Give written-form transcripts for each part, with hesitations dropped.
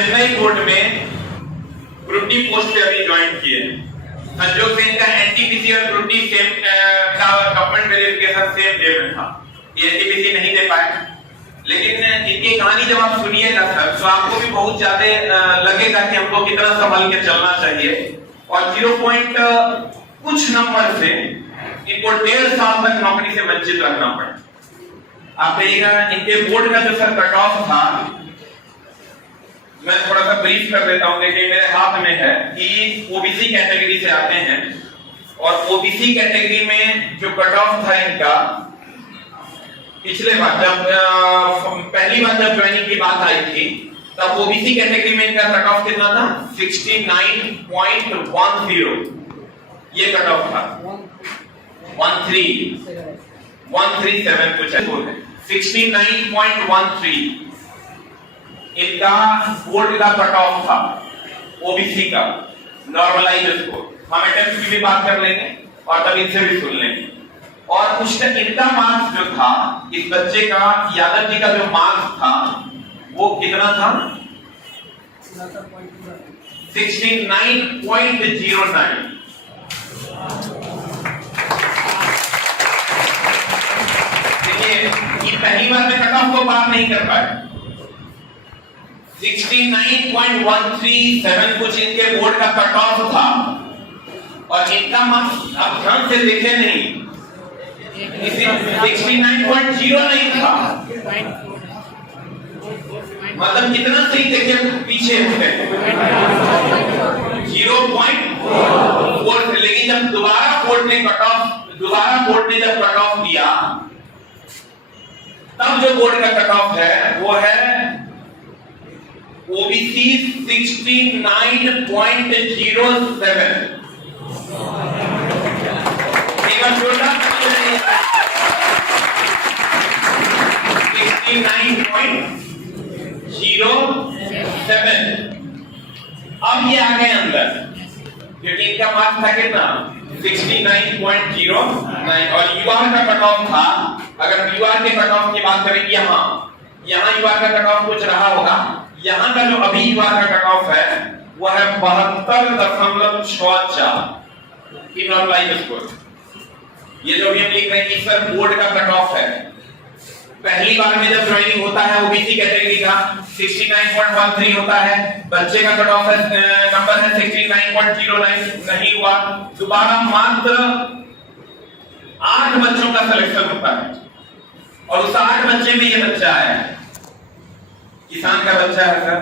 Chennai board में group D post पे अभी ज्वाइन किए। संजोग से इनका एनटीपीसी और ग्रुप डी सेम का गवर्नमेंट वेरिफिकेशन सेम डे में था। ये एनटीपीसी नहीं दे पाए, लेकिन इनकी कहानी जब आप सुनिएगा सर तो आपको भी बहुत ज्यादा लगेगा कि हमको कितना संभल के चलना चाहिए। और 0 कुछ नंबर से इनको 1.5 साल तक नौकरी से वंचित रखना पड़ा। आप कहिएगा इनके बोर्ड का जो सर कट ऑफ था, मैं थोड़ा सा ब्रीफ कर देता हूं। देखिए मेरे हाथ में है कि ओबीसी कैटेगरी से आते हैं और ओबीसी कैटेगरी में जो कट ऑफ था इनका, पिछले बार जब पहली बार जब ज्वाइनिंग की बात आई थी तब ओबीसी कैटेगरी में इनका कट ऑफ कितना था? 69.10। ये कट ऑफ था 137 कुछ है, 69.13 इनका बोर्ड का कट ऑफ था ओबीसी का नॉर्मलाइज स्कोर। हम अटेम्प्ट की भी बात कर लेंगे और तब इनसे भी सुन लेंगे। और उस इनका मार्क्स जो था, इस बच्चे का यादव जी का जो मार्क्स था वो कितना था? 69.09। देखिए ये पहली बार में कट ऑफ को पार नहीं कर पाए। 69.137 कुछ इनके बोर्ड का कट ऑफ था और इनका मार्क्स आप ध्यान से देखे नहीं, 69.0 नहीं था। मतलब कितना सही देखिए पीछे है 0.4। लेकिन जब दोबारा बोर्ड ने जब कट ऑफ दिया तब जो बोर्ड का कट ऑफ है वो है ओबीसी 69.07। एक बार जोरदार 69.07। अब ये आ गए अंदर क्योंकि इनका मार्क्स था कितना? 69.09 और यूआर का कट ऑफ था। अगर यूआर के कट ऑफ की बात करें यहाँ यूआर का कट ऑफ कुछ रहा होगा। यहाँ का जो अभी यूआर का कट ऑफ है वो है 72.64 नॉर्मलाइज स्कोर। ये जो भी हम लिख रहे हैं कि सर बोर्ड का कट ऑफ है। पहली बार में जब ज्वाइनिंग होता है ओबीसी कैटेगरी का 69.13 होता है, बच्चे का कट ऑफ नंबर है 69.09, नहीं हुआ। दोबारा मात्र 8 बच्चों का सिलेक्शन होता है और उस 8 बच्चे में ये बच्चा है, किसान का बच्चा है सर।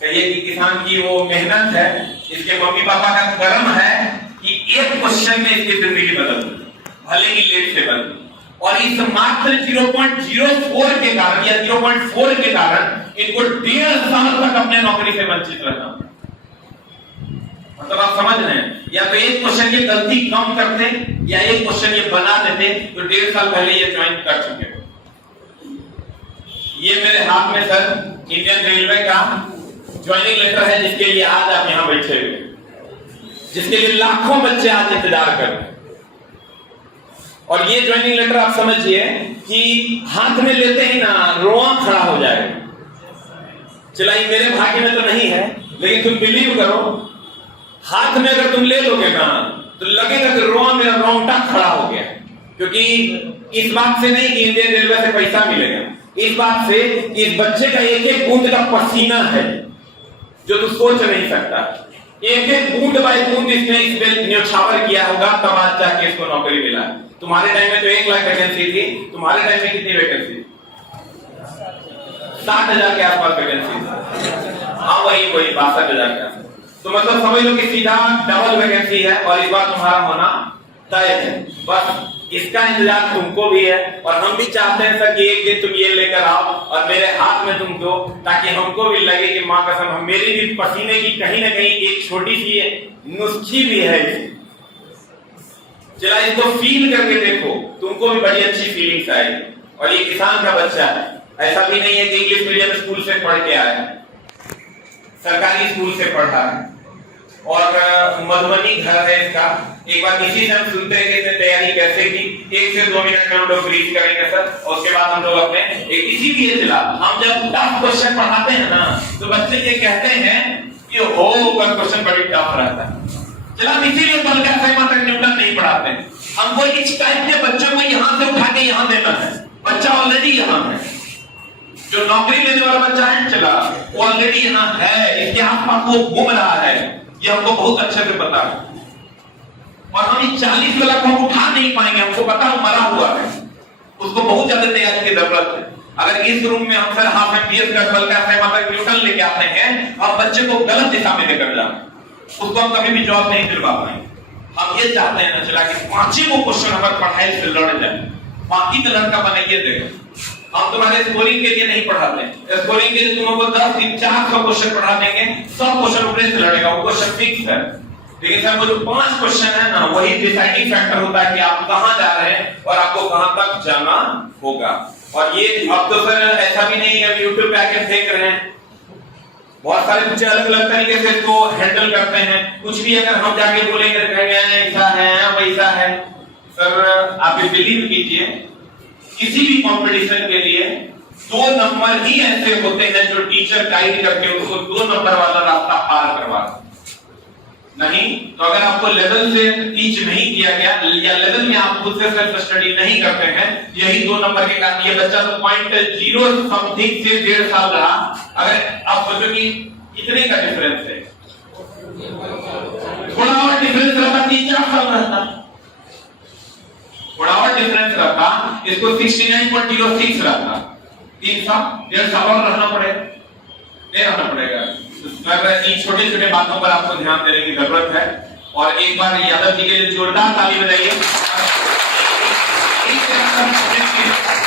कहिए कि किसान की वो मेहनत है, इसके मम्मी पापा का कर्म है कि एक क्वेश्चन में इसकी जिंदगी बदल दी, भले ही लेट से बदल। और इस मात्र 0.04 के कारण या 0.4 के कारण इनको 1.5 साल तक अपने नौकरी से वंचित रहना। मतलब आप समझ रहे हैं, या तो एक क्वेश्चन की गलती कम करते या एक क्वेश्चन ये बना देते तो 1.5 साल पहले ये ज्वाइन कर चुके। ये मेरे हाथ में सर इंडियन रेलवे का ज्वाइनिंग लेटर है, जिसके लिए आज आप यहां बैठे हुए, जिसके लिए लाखों बच्चे आज इंतजार कर रहे हैं। और ये ज्वाइनिंग लेटर आप समझिए कि हाथ में लेते ही ना रोआ खड़ा हो जाएगा। चला ये मेरे भाग्य में तो नहीं है, लेकिन तुम बिलीव करो, हाथ में अगर तुम ले लोगे ना तो लगेगा कि रोआ मेरा रोंगटा खड़ा हो गया। क्योंकि इस बात से नहीं कि इंडियन रेलवे से पैसा मिलेगा, इस बात से कि इस बच्चे का एक एक बूंद का पसीना है जो तू सोच नहीं सकता। एक एक बूंद बाई बूंद इसने इसमें न्योछावर किया होगा, तब आज जाके इसको नौकरी मिला। तुम्हारे टाइम में तो 1 लाख वैकेंसी थी, तुम्हारे टाइम में कितनी वैकेंसी? 60,000 के आसपास वैकेंसी। हाँ वही 62,000 के आसपास। तो मतलब समझ लो कि सीधा डबल वैकेंसी है और इस बार तुम्हारा होना तय है। बस इसका इंतजार तुमको भी है और हम भी चाहते हैं सर कि एक दिन तुम ये लेकर आओ और मेरे हाथ में तुम दो, ताकि हमको भी लगे कि माँ कसम मेरी भी पसीने की कहीं ना कहीं एक छोटी सी नुस्खी भी है। चला इसको फील करके देखो, तुमको भी बड़ी अच्छी फीलिंग्स आएगी। और ये किसान का बच्चा है, ऐसा भी नहीं है कि इंग्लिश मीडियम स्कूल से पढ़ के आया है, सरकारी स्कूल से पढ़ा है। और मधुबनी घर है इसका। एक बार इसी से हम सुनते हैं कि इसने तैयारी कैसे की। 1 से 2 मिनट में हम लोग ब्रीफ करेंगे सर, और उसके बाद हम लोग अपने एक इसीलिए चला हम जब टफ क्वेश्चन पढ़ाते हैं ना तो बच्चे ये कहते हैं कि हो पर क्वेश्चन बड़ी टफ रहता है। चला हम इसीलिए बल्कि तक न्यूटन नहीं पढ़ाते हैं। हमको इस टाइप के बच्चों को यहाँ से उठा के यहाँ देना है। बच्चा ऑलरेडी यहाँ है, जो नौकरी लेने वाला बच्चा है चला वो ऑलरेडी यहाँ है, इसके आसपास वो घूम रहा है, ये हमको बहुत अच्छे से पता है। और हम इस 40 वाला को हम उठा नहीं पाएंगे, हमको पता है मरा हुआ है, उसको बहुत ज्यादा तैयारी की जरूरत है। अगर इस रूम में हम सर हाफ में पीएस कर बल का न्यूटन लेके आते हैं और बच्चे को गलत दिशा में लेकर जाए, उसको हम कभी भी जॉब नहीं दिलवा पाएंगे। हम ये चाहते हैं ना चला कि 5 को क्वेश्चन हमारे पढ़ाई से लड़ जाए, बाकी तो लड़का बनाइए देखो। हम तुम्हारे स्कोरिंग के लिए नहीं पढ़ाते, स्कोरिंग के लिए तुम लोगों को 10-400 क्वेश्चन पढ़ा देंगे, सब क्वेश्चन ऊपर से लड़ेगा, वो क्वेश्चन फिक्स है। लेकिन सर वो जो 5 क्वेश्चन है ना वही डिसाइडिंग फैक्टर होता है कि आप कहां जा रहे हैं और आपको कहां तक जाना होगा। और ये अब तो सर ऐसा भी नहीं है YouTube पे आके फेंक रहे हैं, बहुत सारे बच्चे अलग अलग तरीके से इसको हैंडल करते हैं। कुछ भी अगर हम जाके बोलेंगे तो कहेंगे ऐसा है वैसा है। सर आप बिलीव कीजिए किसी भी कंपटीशन के लिए 2 नंबर ही ऐसे होते हैं जो टीचर गाइड करके उसको 2 नंबर वाला रास्ता पार करवा, नहीं तो अगर आपको लेवल से टीच नहीं किया गया या लेवल में आप खुद से सेल्फ स्टडी नहीं करते हैं, यही 2 नंबर के कारण ये बच्चा तो 0.0 समथिंग से 1.5 साल रहा। अगर आप सोचो कि कितने का डिफरेंस है, थोड़ा और डिफरेंस रहता 3-4 साल रहता, थोड़ा और डिफरेंस रहता, इसको 69.06 रहता, 3 साल 1.5 साल और रहना पड़ेगा, नहीं रहना पड़ेगा। इन छोटे छोटे बातों पर आपको ध्यान देने की जरूरत है। और एक बार यादव जी के लिए जोरदार ताली बजाइए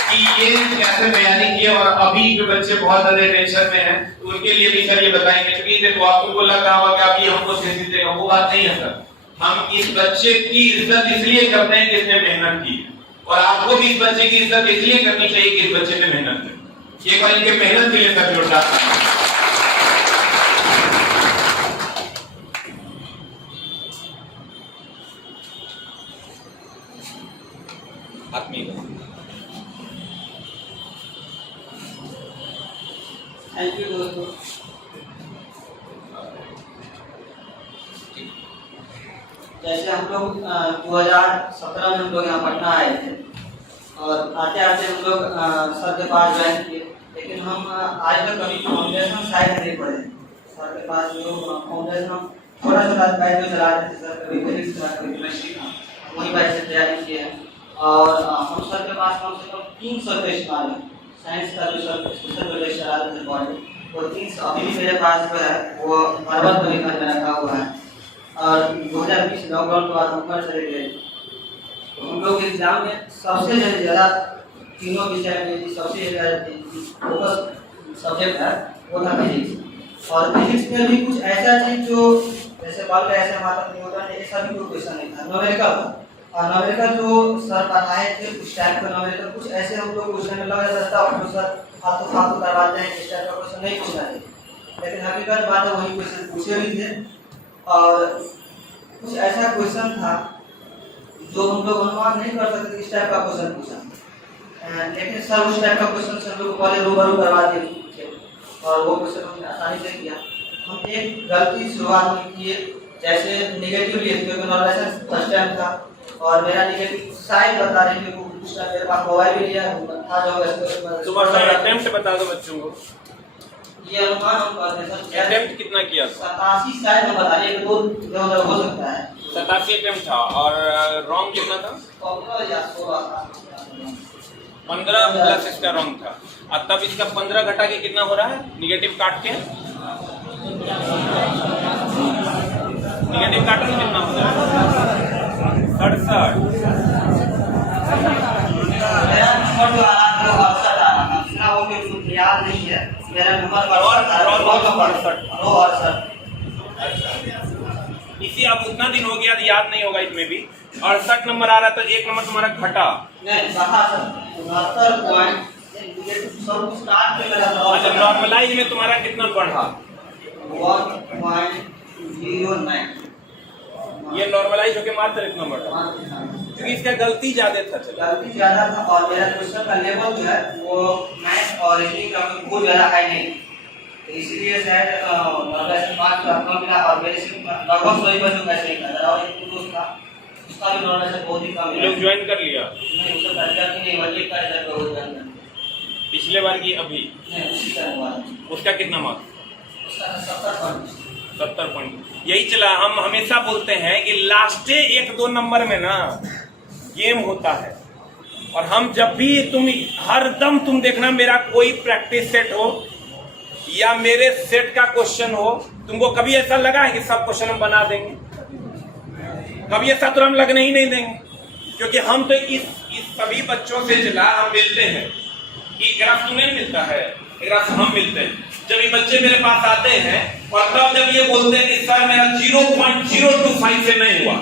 कि ये कैसे तैयारी की। और अभी जो बच्चे बहुत ज्यादा टेंशन में हैं तो उनके लिए भी सर ये बताएंगे, क्योंकि देखो आपको लग रहा होगा कि अभी हमको सीधी देगा, वो बात नहीं है सर। हम इस बच्चे की इज्जत इसलिए करते हैं कि इसने मेहनत की, और आपको भी इस बच्चे की इज्जत इसलिए करनी चाहिए कि इस बच्चे ने मेहनत की। एक बार इनके मेहनत के लिए सर जोरदार। थैंक यू दोस्तों। जैसे हम लोग 2017 में हम लोग यहाँ पटना आए थे और आते आते हम लोग सर के पास ज्वाइन किए, लेकिन हम आज तक कभी फाउंडेशन शायद नहीं पढ़े। सर के पास जो फाउंडेशन हम थोड़ा सा बैच में चला रहे थे सर, कभी फिजिक्स का कभी केमिस्ट्री का, वही बैच से तैयारी किए हैं। और हम सर के पास कम से कम 3 सब्जेक्ट मारे, साइंस का जो सर स्पेशल प्रोजेक्ट चला रहे थे बॉडी, वो 3 अभी भी मेरे पास जो है वो बराबर को लिखा के रखा हुआ है। और 2020 लॉकडाउन के बाद हम घर चले गए, तो हम लोग एग्जाम में सबसे ज़्यादा तीनों विषय में सबसे ज़्यादा फोकस सब्जेक्ट है वो था फिजिक्स। और फिजिक्स में भी कुछ ऐसा चीज जो जैसे बल ऐसे हमारा न्यूटन ऐसा भी कोई क्वेश्चन नहीं था, न्यूमेरिकल था। और न्यूमेरिकल जो सर पढ़ाए थे उस टाइम का न्यूमेरिकल कुछ ऐसे हम लोग क्वेश्चन में लग जाता था, और सर फालतू करवाते हैं, इस टाइप का क्वेश्चन नहीं पूछना चाहिए, लेकिन हकीकत बात है वही क्वेश्चन पूछे भी थे। और कुछ ऐसा क्वेश्चन था जो हम लोग अनुमान नहीं कर सकते इस टाइप का क्वेश्चन पूछा, लेकिन सर उस टाइप का क्वेश्चन सर लोग पहले रूबरू करवा दिए और वो क्वेश्चन हमने आसानी से किया। हम एक गलती शुरुआत में किए, जैसे निगेटिव लिए थे, नॉर्मलाइजेशन फर्स्ट टाइम था और मेरा निगेटिव शायद बता रहे कि उस टाइम मेरे पास मोबाइल भी लिया था जो तुम्हारा अटेम्प्ट बता दो बच्चों को। ये अनुमान हम करते हैं सर, अटेम्प्ट कितना किया? 87 शायद हम बता रहे, दो हो सकता है। 87 अटेम्प्ट था। और रॉन्ग कितना था? 15 या 16 था। 15 प्लस इसका रॉन्ग था। अब तब इसका 15 घटा के कितना हो रहा है निगेटिव काट के? निगेटिव काट के कितना हो रहा है? 67। मेरा नंबर जो आ रहा था वो 68 आ रहा था, इतना वो मुझे याद नहीं है। मेरा नंबर 68। इसी अब उतना दिन हो गया याद नहीं होगा इसमें भी। 68 नंबर आ रहा था, 1 नंबर तुम्हारा घटा। नहीं बढ़ा सर, 69 पॉइंट सब स्टार्ट में मेरा। अच्छा, नॉर्मलाइज में तुम्हारा कितना बढ़ा? 1.2 09। ये नॉर्मलाइज होके मात्र इतना बढ़ा, क्योंकि इसका गलती ज्यादा था। चला गलती ज्यादा था और मेरा क्वेश्चन का लेवल जो है वो मैथ और रीजनिंग का बहुत ज्यादा हाई नहीं, तो इसीलिए शायद नॉर्मलाइजेशन मार्क्स कम मिला और मेरे से लगभग 100% ऐसे ही था। और एक दोस्त था उसका भी नॉर्मलाइजेशन बहुत ही कम मिला। लोग ज्वाइन कर लिया नहीं, उसका रिजल्ट नहीं, वही का रिजल्ट बहुत ज्यादा पिछले बार की अभी नहीं, उसी का हुआ। उसका कितना मार्क्स? उसका 70 पॉइंट। यही चला, हम हमेशा बोलते हैं कि लास्ट 1-2 नंबर में ना गेम होता है। और हम जब भी हर दम तुम देखना, मेरा कोई प्रैक्टिस सेट हो या मेरे सेट का क्वेश्चन हो, तुमको कभी ऐसा लगा है कि सब क्वेश्चन हम बना देंगे? कभी ऐसा तो हम लगने ही नहीं देंगे, क्योंकि हम तो इस सभी बच्चों से चला हम मिलते हैं। ये ग्राफ तुम्हें मिलता है, ग्राफ हम मिलते हैं। जब ये बच्चे मेरे पास आते हैं और तब जब ये बोलते हैं कि सर मेरा 0.025 से नहीं हुआ,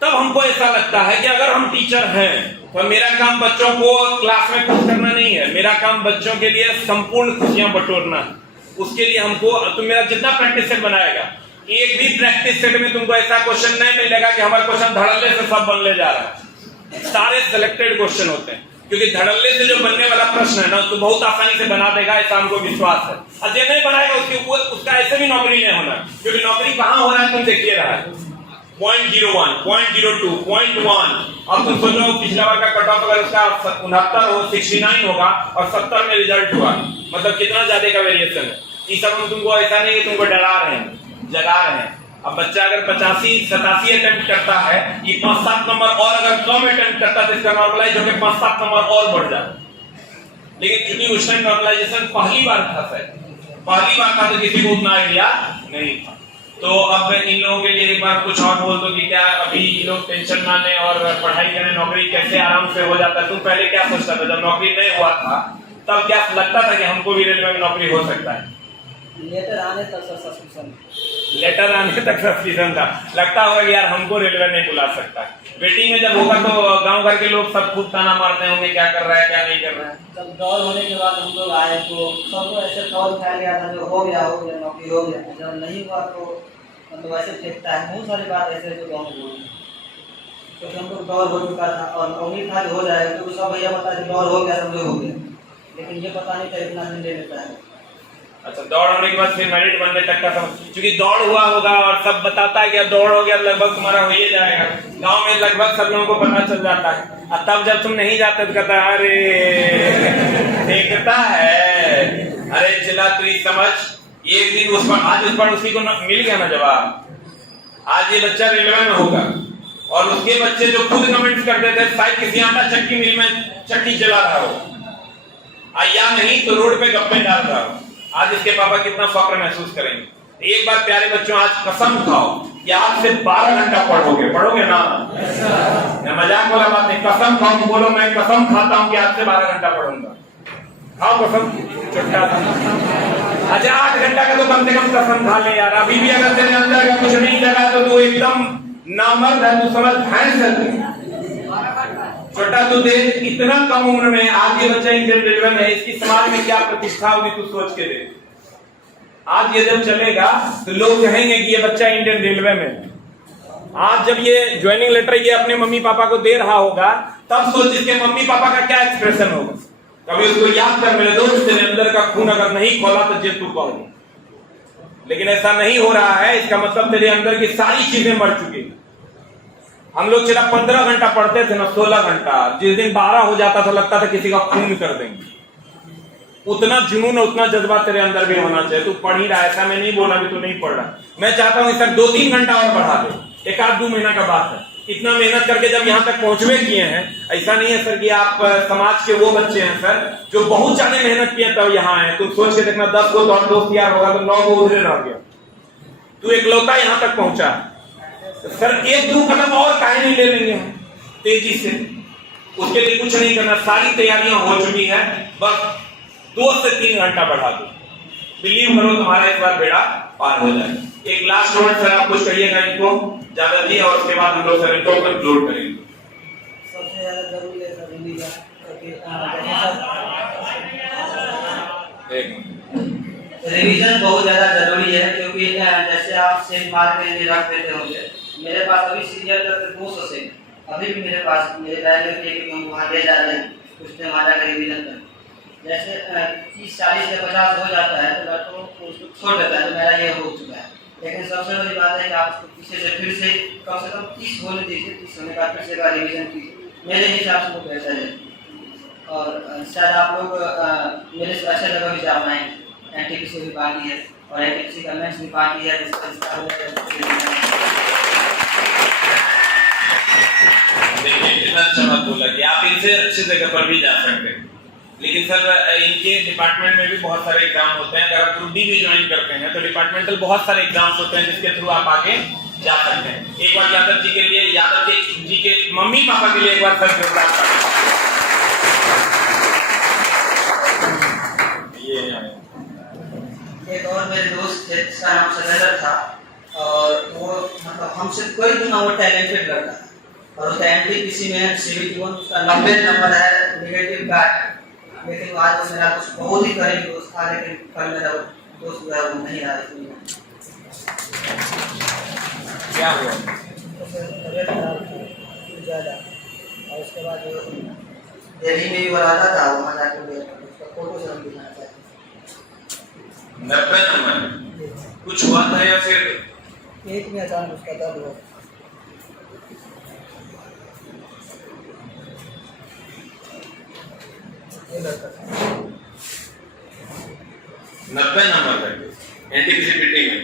तब हमको ऐसा लगता है कि अगर हम टीचर हैं तो मेरा काम बच्चों को क्लास में खुश करना नहीं है, मेरा काम बच्चों के लिए संपूर्ण खुशियां बटोरना है। उसके लिए हमको, तुम मेरा जितना प्रैक्टिस सेट बनाएगा, एक भी प्रैक्टिस सेट में तुमको ऐसा क्वेश्चन नहीं मिलेगा कि हमारा क्वेश्चन धड़ल्ले से सब बनने जा रहा है। सारे सिलेक्टेड क्वेश्चन होते हैं, क्योंकि धड़ल्ले से जो बनने वाला प्रश्न है ना तो बहुत आसानी से बना देगा, ऐसा हमको विश्वास है। और जो नहीं बनाएगा उसके ऊपर उसका ऐसे भी नौकरी नहीं होना, क्योंकि नौकरी कहां हो रहा है तुम देखिए रहा है। 0.01, 0.02, 0.1। अब तुम सोचो पिछला बार का कट ऑफ अगर उसका 69 हो, 69 होगा और 70 में रिजल्ट हुआ, मतलब कितना ज्यादा का वेरिएशन है। इस सब में तुमको ऐसा नहीं कि तुमको डरा रहे हैं, जगा रहे हैं। अब बच्चा अगर 85-87 अटेम्प्ट करता है, ये 5-7 नंबर और अगर कम अटेम्प्ट करता है तो इसका नॉर्मलाइज होकर 5-7 नंबर और बढ़ जाता। लेकिन चूंकि उस टाइम नॉर्मलाइजेशन पहली बार था, पहली बार था, तो किसी को उतना आइडिया नहीं था। तो अब इन लोगों के लिए एक बार कुछ और बोल दो कि क्या अभी लोग टेंशन ना लें और पढ़ाई करें, नौकरी कैसे आराम से हो जाता है। तुम पहले क्या सोचता था जब नौकरी नहीं हुआ था, तब क्या लगता था कि हमको भी रेलवे में नौकरी हो सकता है? लेटर आने तक सस्पेंशन, लेटर आने तक सस्पेंशन था। लगता होगा कि यार हमको रेलवे नहीं बुला सकता। वेटिंग में जब होगा तो गांव घर के लोग सब खूब ताना मारते होंगे, क्या कर रहा है क्या नहीं कर रहा है। जब दौड़ होने के बाद हम लोग आए तो सबको ऐसे कॉल फैल गया था, जो हो गया नौकरी हो गया। जब नहीं हुआ तो मतलब ऐसे फेंकता है, बहुत सारी बात ऐसे जो गाँव में बोली, क्योंकि हम लोग दौड़ हो चुका था और उम्मीद था हो जाएगा, क्योंकि सब भैया पता है दौड़ हो गया, सब लोग हो गया, लेकिन ये पता नहीं था इतना दिन ले लेता है। अच्छा, दौड़ होने के बाद फिर मेरिट बनने तक का समझ, क्योंकि दौड़ हुआ होगा और सब बताता है कि अब दौड़ हो गया, लगभग तुम्हारा हो ही जाएगा। गांव में लगभग सब लोगों को पता चल जाता है। और तब जब तुम नहीं जाते तो कहता है अरे देखता है, अरे चिल्ला तू समझ। एक दिन उस पर आज उस पर उसी को मिल गया ना जवाब। आज ये बच्चा रेलवे में होगा और उसके बच्चे जो खुद कमेंट्स करते थे शायद किसी आटा चक्की मिल में चक्की चला रहा हो, या नहीं तो रोड पे गप्पे डाल रहा हो। आज इसके पापा कितना फक्र महसूस करेंगे। एक बार प्यारे बच्चों आज कसम खाओ कि आज से 12 घंटा पढ़ोगे ना? मजाक वाला बात नहीं, कसम खाओ। बोलो मैं कसम खाता हूँ कि आज से 12 घंटा पढ़ूंगा। खाओ कसम, चुटका। अच्छा 8 घंटा का तो कम से कम कसम खा ले यार। अभी भी अगर तेरे अंदर का कुछ नहीं जगा तो तू एकदम नामर्द है, तू समझ भैंस है। छोटा तू देख, इतना कम उम्र में आज ये बच्चा इंडियन रेलवे में है, इसकी समाज में क्या प्रतिष्ठा होगी तू सोच के देख। आज ये जब चलेगा तो लोग कहेंगे कि ये बच्चा इंडियन रेलवे में। आज जब ये ज्वाइनिंग लेटर ये अपने मम्मी पापा को दे रहा होगा, तब सोच इसके मम्मी पापा का क्या एक्सप्रेशन होगा। कभी उसको याद कर, मेरे दोस्त तेरे अंदर का खून अगर नहीं खोला तो जेल तू पाओगे। लेकिन ऐसा नहीं हो रहा है, इसका मतलब तेरे अंदर की सारी चीजें मर चुकी। हम लोग चला 15 घंटा पढ़ते थे ना, 16 घंटा। जिस दिन 12 हो जाता था लगता था किसी का खून कर देंगे। उतना जुनून उतना जज्बा तेरे अंदर भी होना चाहिए। तू पढ़ ही रहा है, ऐसा मैं नहीं बोला भी तू नहीं पढ़ रहा। मैं चाहता हूँ सर 2-3 घंटा और बढ़ा दे, 1-2 महीना का बात है। इतना मेहनत करके जब यहाँ तक पहुंचवे किए हैं, ऐसा नहीं है सर कि आप समाज के वो बच्चे हैं सर जो बहुत ज्यादा मेहनत किए तब यहाँ आए। तुम सोच के देखना 10 को तो दोस्त यार होगा तो 9 को उधरे रह गया, तू इकलौता यहाँ तक पहुंचा। सर 1-2 कदम और काहे नहीं ले लेंगे हम तेजी से? उसके लिए कुछ नहीं करना, सारी तैयारियां हो चुकी है, बस 2 से 3 घंटा बढ़ा दो। बिलीव करो तुम्हारा इस बार बेड़ा पार हो जाए। एक लास्ट वर्ड सर आप कुछ कहिएगा इनको ज्यादा दी, और उसके बाद हम लोग सर इनको कंक्लूड करेंगे। सबसे ज्यादा जरूरी है सर हिंदी का, रिवीजन बहुत ज़्यादा जरूरी है, क्योंकि जैसे आप सेट मार के लिए रख देते होंगे, मेरे पास अभी सीरियल करके 200 सेट अभी भी मेरे पास मेरे बैग में थे कि हम वहाँ ले जा रहे हैं कुछ टाइम आ जाकर रिवीजन करें। जैसे 30, 40 या 50 हो जाता है तो लड़कों उसको छोड़ देता है, तो मेरा ये हो चुका है। लेकिन सबसे बड़ी बात है कि आप उसको पीछे से फिर से कम 30 होने दीजिए, 30 होने का फिर से का रिवीजन कीजिए, मेरे हिसाब से वो बेहतर है। और शायद आप लोग मेरे से अच्छे जगह भी जा पाएंगे। एनटीपीसी भी बाकी है और एनटीपीसी का मेंस भी बाकी है, देखिए कितना अच्छा बात बोला कि आप इनसे अच्छी जगह पर भी जा सकते हैं। लेकिन सर इनके डिपार्टमेंट में भी बहुत सारे एग्जाम होते हैं। अगर आप ग्रुप डी भी ज्वाइन करते हैं तो डिपार्टमेंटल बहुत सारे एग्जाम्स होते हैं जिसके थ्रू आप आगे जा सकते हैं। एक बार यादव जी के लिए, यादव जी के मम्मी पापा के लिए एक बार सर जोरदार ये एक और मेरे दोस्त थे जिसका नाम सरेंद्र था, और वो मतलब हमसे कोई गुना वो टैलेंटेड लड़का था, और उसका एनटीपीसी में CBT1 उसका 90 नंबर है, नेगेटिव का। लेकिन आज वो मेरा कुछ बहुत ही करीबी दोस्त था, लेकिन कल मेरा दोस्त जो है वो नहीं रहा। क्या हुआ? ज़्यादा, और उसके बाद दिल्ली में भी वो रहता था, वहाँ जाकर उसका फोटो से हम दिखाना चाहते हैं। 90 नंबर कुछ हुआ था या फिर पेट में अचानक उसका दर्द हुआ? ये लड़का था 90 नंबर तक एनटीपीसी पीटी में।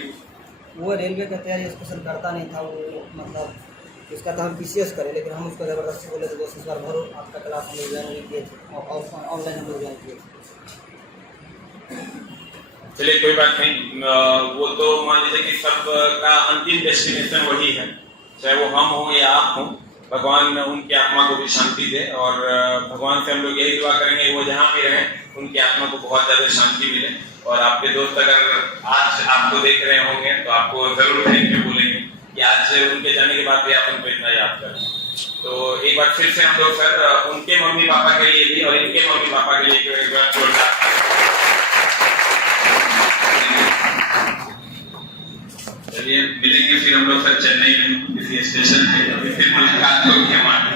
वो रेलवे का तैयारी स्पेशल करता नहीं था, वो मतलब उसका था हम PCS करें, लेकिन हम उसको ज़बरदस्ती बोले तो दोस्त इस बार भरो आपका क्लास हम लोग ज्वाइन नहीं किए थे, ऑनलाइन हम लोग ज्वाइन किए थे। चलिए कोई बात नहीं, वो तो मान लीजिए कि सबका अंतिम डेस्टिनेशन वही है, चाहे वो हम हो या आप हो। भगवान उनकी आत्मा को भी शांति दे, और भगवान से हम लोग यही दुआ करेंगे वो जहाँ भी रहें उनकी आत्मा को बहुत ज़्यादा शांति मिले। और आपके दोस्त अगर आज आपको देख रहे होंगे तो आपको जरूर थैंक यू बोलेंगे कि आज उनके जाने के बाद भी आप उनको इतना याद करें। तो एक बार फिर से हम लोग सर उनके मम्मी पापा के लिए भी और इनके मम्मी पापा के लिए एक बार जोरदार। चलिए मिलेंगे फिर हम लोग सर चेन्नई में किसी स्टेशन पे, फिर मुलाकात होगी हमारी।